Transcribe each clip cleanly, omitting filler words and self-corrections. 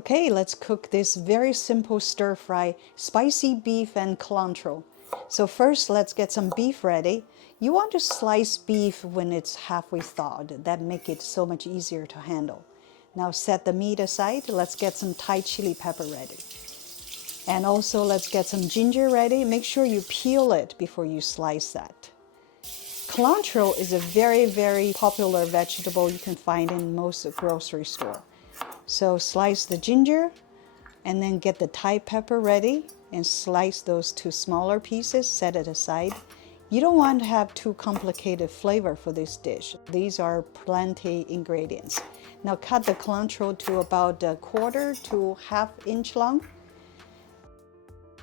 Okay, let's cook this very simple stir-fry spicy beef and cilantro. So first, let's get some beef ready. You want to slice beef when it's halfway thawed. That makes it so much easier to handle. Now set the meat aside. Let's get some Thai chili pepper ready. And also let's get some ginger ready. Make sure you peel it before you slice that. Culantro is a very, very popular vegetable you can find in most grocery stores. So slice the ginger and then get the Thai pepper ready and slice those to smaller pieces, set it aside. You don't want to have too complicated flavor for this dish. These are plenty ingredients. Now cut the cilantro to about 1/4 to 1/2 inch long.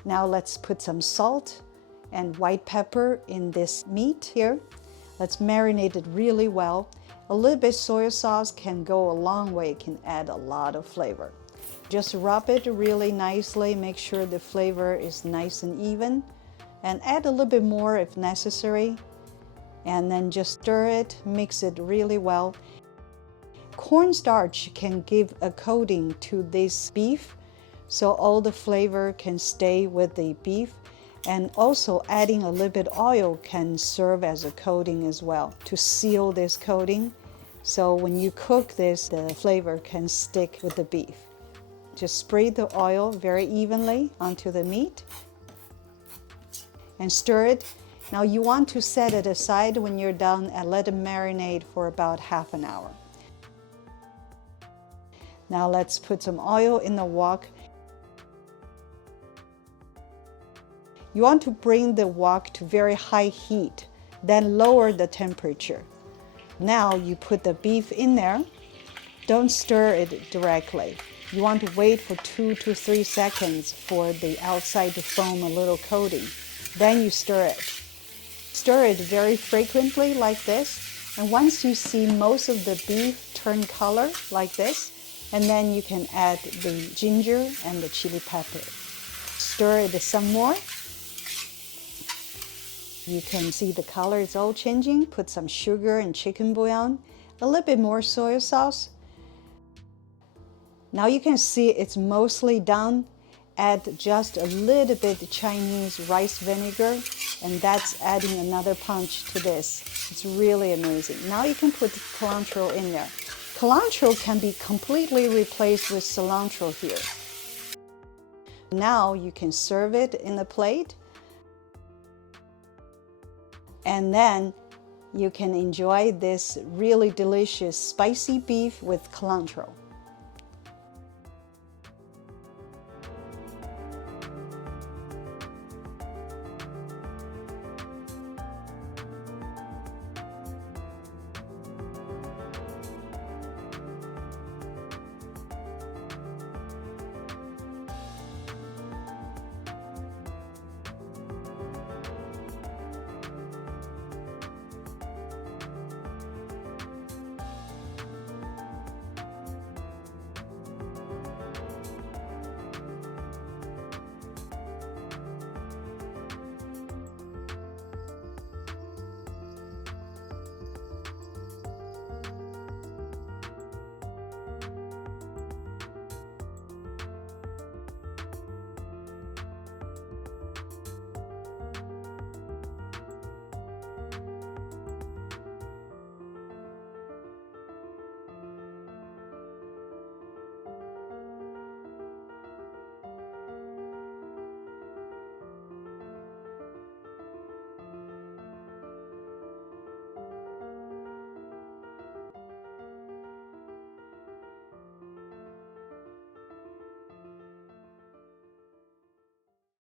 Now let's put some salt and white pepper in this meat here. Let's marinate it really well. A little bit soy sauce can go a long way, can add a lot of flavor. Just rub it really nicely, make sure the flavor is nice and even, and add a little bit more if necessary. And then just stir it, mix it really well. Cornstarch can give a coating to this beef, so all the flavor can stay with the beef. And also adding a little bit oil can serve as a coating as well to seal this coating. So when you cook this, the flavor can stick with the beef. Just spread the oil very evenly onto the meat and stir it. Now you want to set it aside when you're done and let it marinate for about 1/2 an hour. Now let's put some oil in the wok. You want to bring the wok to very high heat, then lower the temperature. Now you put the beef in there. Don't stir it directly. You want to wait for 2 to 3 seconds for the outside to foam a little coating. Then you stir it. Stir it very frequently like this. And once you see most of the beef turn color like this, and then you can add the ginger and the chili pepper. Stir it some more. You can see the color is all changing. Put some sugar and chicken bouillon, a little bit more soy sauce. Now you can see it's mostly done. Add just a little bit Chinese rice vinegar, and that's adding another punch to this. It's really amazing. Now you can put cilantro in there. Cilantro can be completely replaced with cilantro here. Now you can serve it in a plate. And then you can enjoy this really delicious spicy beef with cilantro.